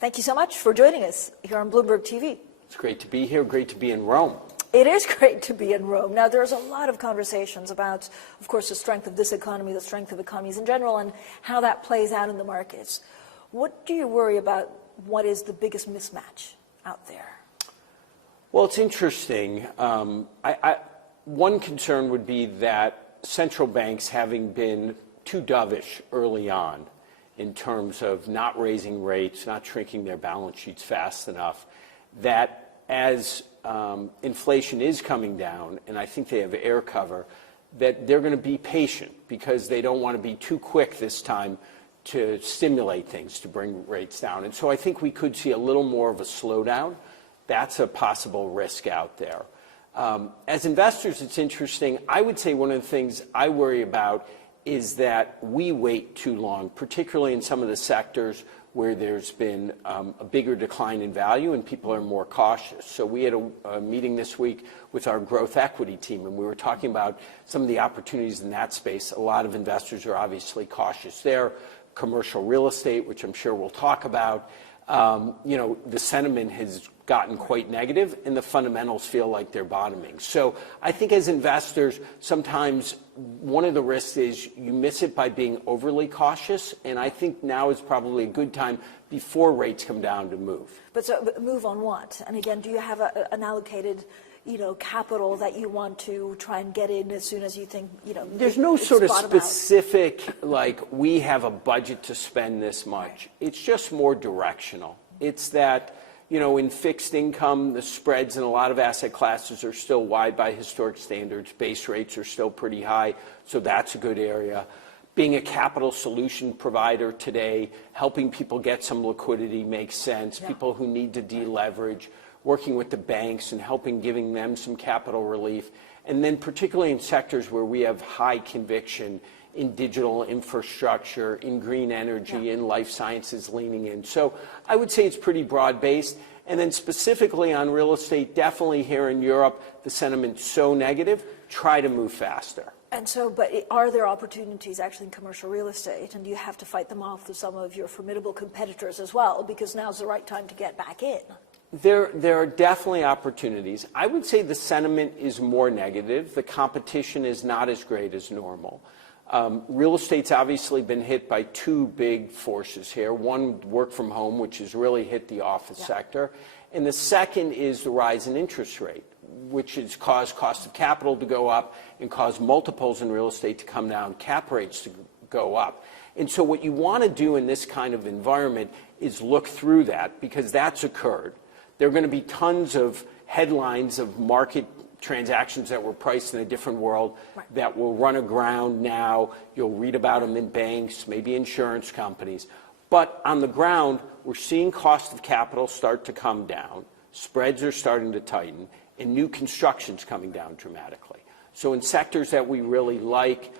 Thank you so much for joining us here on Bloomberg TV. It's great to be here, great to be in Rome. It is great to be in Rome. Now, there's a lot of conversations about, of course, the strength of this economy, the strength of economies in general, and how that plays out in the markets. What do you worry about? What is the biggest mismatch out there? Well, it's interesting. One concern would be that central banks, having been too dovish early on in terms of not raising rates, not shrinking their balance sheets fast enough, that as inflation is coming down, and I think they have air cover, that they're going to be patient because they don't want to be too quick this time to stimulate things, to bring rates down. And so I think we could see a little more of a slowdown. That's a possible risk out there. As investors, it's interesting. I would say one of the things I worry about is that we wait too long, particularly in some of the sectors where there's been a bigger decline in value and people are more cautious. So we had a meeting this week with our growth equity team, and we were talking about some of the opportunities in that space. A lot of investors are obviously cautious there. Commercial real estate, which I'm sure we'll talk about. The sentiment has gotten quite negative, and the fundamentals feel like they're bottoming. So I think as investors, sometimes one of the risks is you miss it by being overly cautious, and I think now is probably a good time before rates come down to move. But move on what? And again, do you have an allocated capital that you want to try and get in as soon as you think, There's no sort of specific, like, we have a budget to spend this much. It's just more directional. It's that, in fixed income, the spreads in a lot of asset classes are still wide by historic standards. Base rates are still pretty high, so that's a good area. Being a capital solution provider today, helping people get some liquidity makes sense. Yeah. People who need to deleverage, working with the banks and giving them some capital relief. And then particularly in sectors where we have high conviction in digital infrastructure, in green energy, in life sciences leaning in. So I would say it's pretty broad-based. And then specifically on real estate, definitely here in Europe, the sentiment's so negative, try to move faster. And so, but are there opportunities actually in commercial real estate? And do you have to fight them off with some of your formidable competitors as well? Because now's the right time to get back in. There are definitely opportunities. I would say the sentiment is more negative. The competition is not as great as normal. Real estate's obviously been hit by two big forces here. One, work from home, which has really hit the office sector. And the second is the rise in interest rate, which has caused cost of capital to go up and caused multiples in real estate to come down, cap rates to go up. And so what you want to do in this kind of environment is look through that, because that's occurred. There are going to be tons of headlines of market transactions that were priced in a different world that will run aground now. You'll read about them in banks, maybe insurance companies. But on the ground, we're seeing cost of capital start to come down. Spreads are starting to tighten, and new construction's coming down dramatically. So in sectors that we really like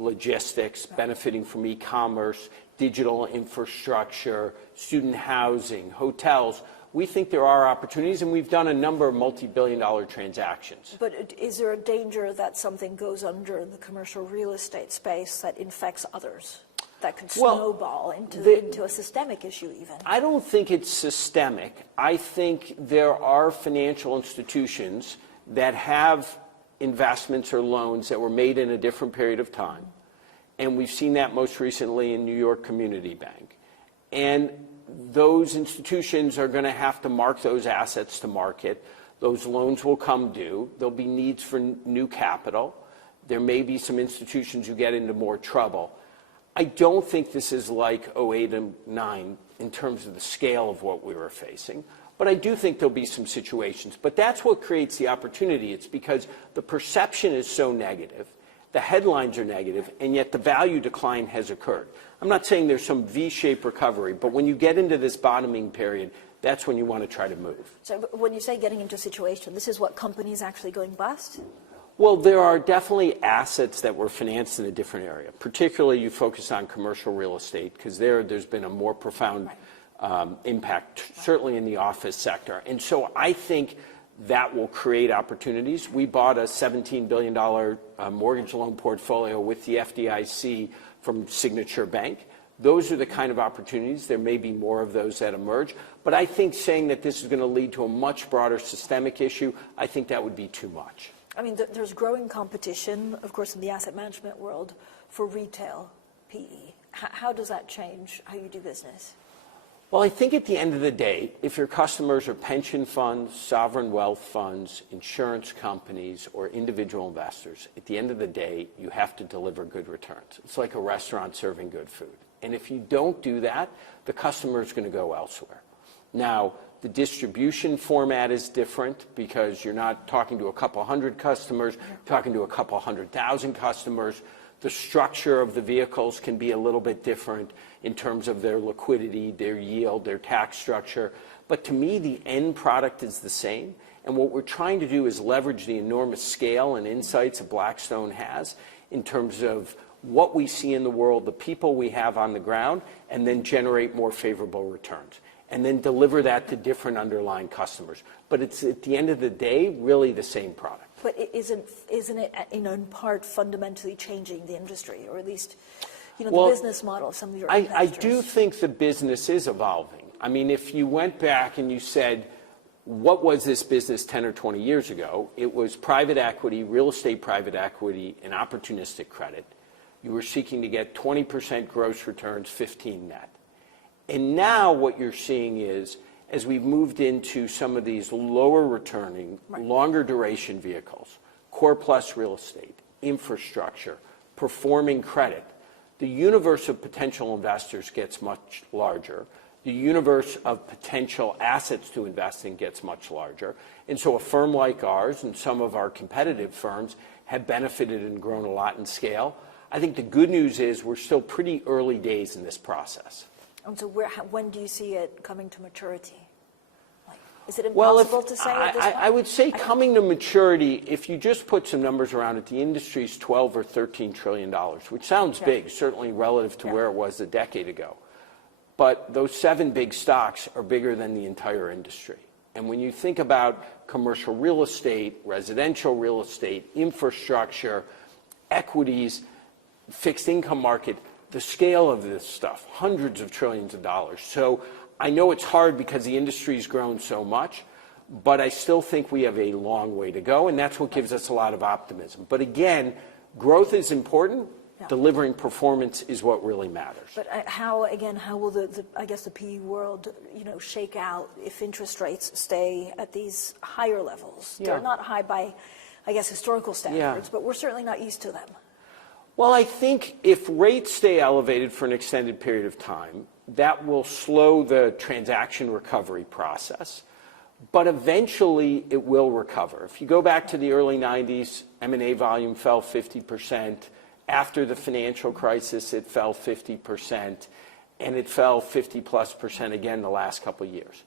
logistics, benefiting from e-commerce, digital infrastructure, student housing, hotels, we think there are opportunities, and we've done a number of multi-billion-dollar transactions. But is there a danger that something goes under in the commercial real estate space that infects others, that could snowball into a systemic issue even? I don't think it's systemic. I think there are financial institutions that have investments or loans that were made in a different period of time, and we've seen that most recently in New York Community Bank. And those institutions are going to have to mark those assets to market. Those loans will come due. There'll be needs for new capital. There may be some institutions who get into more trouble. I don't think this is like 08 and 09 in terms of the scale of what we were facing, but I do think there'll be some situations. But that's what creates the opportunity. It's because the perception is so negative, the headlines are negative, and yet the value decline has occurred. I'm not saying there's some V-shaped recovery, but when you get into this bottoming period, that's when you want to try to move. So when you say getting into a situation, this is what companies actually going bust? Well, there are definitely assets that were financed in a different area. Particularly, you focus on commercial real estate, because there's been a more profound impact, certainly in the office sector. And so I think that will create opportunities. We bought a $17 billion mortgage loan portfolio with the FDIC from Signature Bank. Those are the kind of opportunities. There may be more of those that emerge. But I think saying that this is going to lead to a much broader systemic issue, I think that would be too much. I mean, there's growing competition, of course, in the asset management world for retail PE. How does that change how you do business? Well, I think at the end of the day, if your customers are pension funds, sovereign wealth funds, insurance companies, or individual investors, at the end of the day, you have to deliver good returns. It's like a restaurant serving good food. And if you don't do that, the customer is going to go elsewhere. Now, the distribution format is different because you're not talking to a couple hundred customers, you're talking to a couple 100,000 customers. The structure of the vehicles can be a little bit different in terms of their liquidity, their yield, their tax structure. But to me, the end product is the same. And what we're trying to do is leverage the enormous scale and insights that Blackstone has in terms of what we see in the world, the people we have on the ground, and then generate more favorable returns. And then deliver that to different underlying customers. But it's, at the end of the day, really the same product. But isn't it, in part, fundamentally changing the industry, or at least, the business model of some of your investors? I do think the business is evolving. I mean, if you went back and you said, what was this business 10 or 20 years ago? It was private equity, real estate private equity, and opportunistic credit. You were seeking to get 20% gross returns, 15 net. And now what you're seeing is, as we've moved into some of these lower returning, longer duration vehicles, core plus real estate, infrastructure, performing credit, the universe of potential investors gets much larger. The universe of potential assets to invest in gets much larger. And so a firm like ours and some of our competitive firms have benefited and grown a lot in scale. I think the good news is we're still pretty early days in this process. And so when do you see it coming to maturity? Is it impossible to say at this point? I would say coming to maturity, if you just put some numbers around it, the industry's $12 or $13 trillion, which sounds big, certainly relative to where it was a decade ago. But those 7 big stocks are bigger than the entire industry. And when you think about commercial real estate, residential real estate, infrastructure, equities, fixed income market, the scale of this stuff, hundreds of trillions of dollars. So I know it's hard because the industry's grown so much, but I still think we have a long way to go, and that's what gives us a lot of optimism. But again, growth is important. Delivering performance is what really matters. But how will the PE world, shake out if interest rates stay at these higher levels? They're not high by, historical standards, but we're certainly not used to them. Well, I think if rates stay elevated for an extended period of time, that will slow the transaction recovery process. But eventually, it will recover. If you go back to the early 90s, M&A volume fell 50%. After the financial crisis, it fell 50%. And it fell 50+% again the last couple of years.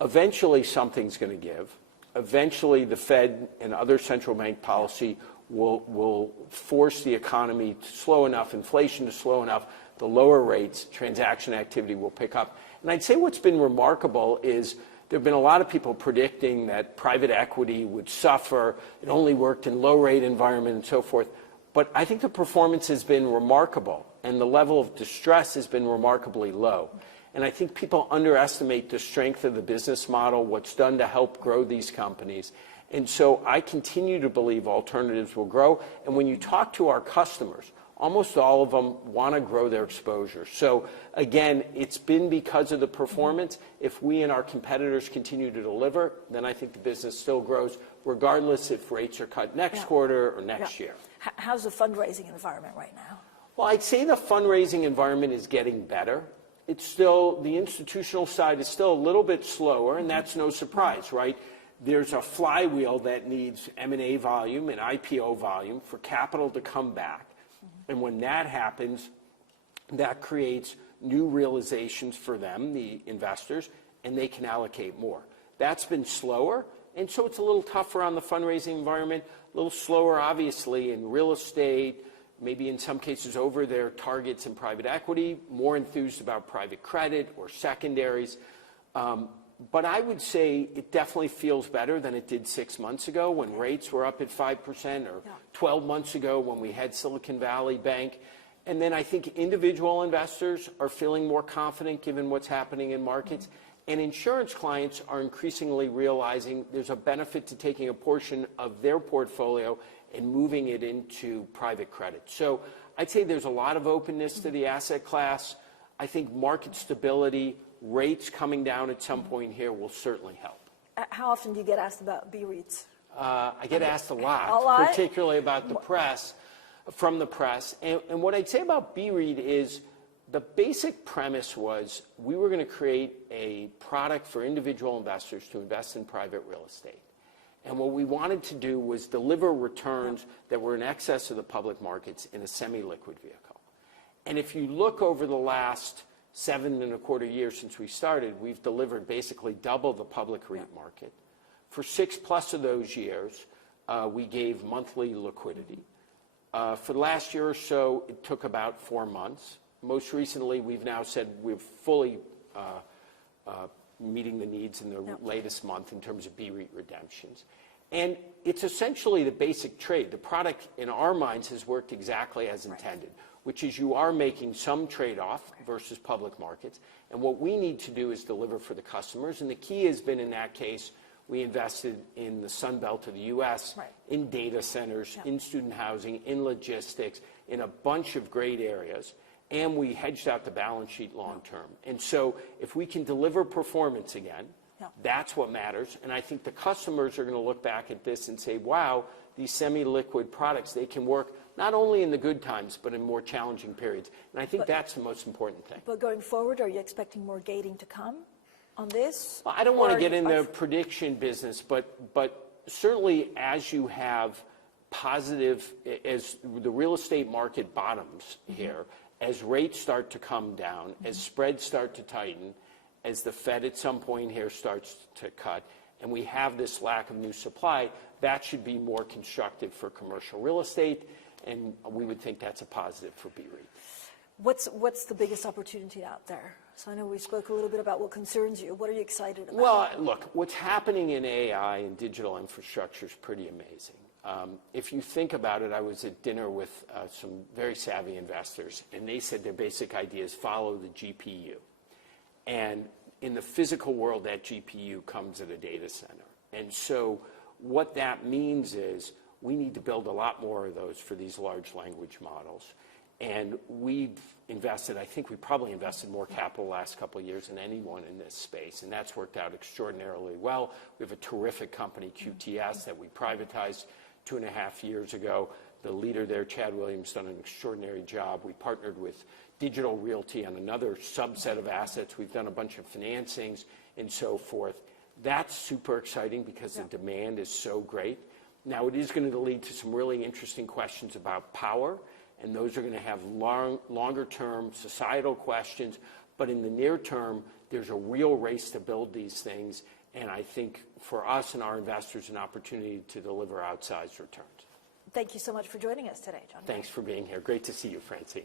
Eventually, something's going to give. Eventually, the Fed and other central bank policy will force the economy to slow enough, inflation to slow enough, the lower rates, transaction activity will pick up. And I'd say what's been remarkable is there have been a lot of people predicting that private equity would suffer. It only worked in low rate environment and so forth. But I think the performance has been remarkable, and the level of distress has been remarkably low. And I think people underestimate the strength of the business model, what's done to help grow these companies. And so I continue to believe alternatives will grow. And when you talk to our customers, almost all of them want to grow their exposure. So again, it's been because of the performance. If we and our competitors continue to deliver, then I think the business still grows, regardless if rates are cut next quarter or next year. How's the fundraising environment right now? Well, I'd say the fundraising environment is getting better. It's still, the institutional side is still a little bit slower, and that's no surprise, right? There's a flywheel that needs M&A volume and IPO volume for capital to come back. And when that happens, that creates new realizations for them, the investors, and they can allocate more. That's been slower, and so it's a little tougher on the fundraising environment, a little slower, obviously, in real estate, maybe in some cases over their targets in private equity, more enthused about private credit or secondaries. But I would say it definitely feels better than it did 6 months ago when rates were up at 5%, or 12 months ago when we had Silicon Valley Bank. And then I think individual investors are feeling more confident given what's happening in markets. And insurance clients are increasingly realizing there's a benefit to taking a portion of their portfolio and moving it into private credit. So I'd say there's a lot of openness to the asset class. I think market stability, rates coming down at some point here will certainly help. How often do you get asked about B-REITs? I get asked a lot, lot? particularly about the press, from the press. And what I'd say about B-REIT is the basic premise was we were going to create a product for individual investors to invest in private real estate. And what we wanted to do was deliver returns that were in excess of the public markets in a semi-liquid vehicle. And if you look over the last 7.25 years since we started, we've delivered basically double the public REIT market. For 6+ of those years, we gave monthly liquidity. For the last year or so, it took about 4 months. Most recently, we've now said we're fully meeting the needs in the latest month in terms of B-REIT redemptions. And it's essentially the basic trade. The product, in our minds, has worked exactly as intended, which is you are making some trade-off versus public markets. And what we need to do is deliver for the customers. And the key has been, in that case, we invested in the Sun Belt of the U.S., in data centers, in student housing, in logistics, in a bunch of great areas. And we hedged out the balance sheet long term. And so if we can deliver performance again, that's what matters. And I think the customers are going to look back at this and say, wow, these semi-liquid products, they can work not only in the good times, but in more challenging periods. And I think that's the most important thing. But going forward, are you expecting more gating to come on this? Well, I don't want to get in the prediction business, but certainly as you have positive, as the real estate market bottoms here, as rates start to come down, as spreads start to tighten, as the Fed at some point here starts to cut, and we have this lack of new supply, that should be more constructive for commercial real estate, and we would think that's a positive for B-REIT. What's the biggest opportunity out there? So I know we spoke a little bit about what concerns you. What are you excited about? Well, look, what's happening in AI and digital infrastructure is pretty amazing. If you think about it, I was at dinner with some very savvy investors, and they said their basic idea is follow the GPU. And in the physical world, that GPU comes at a data center. And so what that means is we need to build a lot more of those for these large language models. And we've invested, I think we probably invested more capital the last couple of years than anyone in this space, and that's worked out extraordinarily well. We have a terrific company, QTS, that we privatized 2.5 years ago. The leader there, Chad Williams, done an extraordinary job. We partnered with Digital Realty on another subset of assets. We've done a bunch of financings and so forth. That's super exciting because the demand is so great. Now, it is going to lead to some really interesting questions about power, and those are going to have longer-term societal questions. But in the near term, there's a real race to build these things, and I think for us and our investors, an opportunity to deliver outsized returns. Thank you so much for joining us today, John. Thanks for being here. Great to see you, Francine.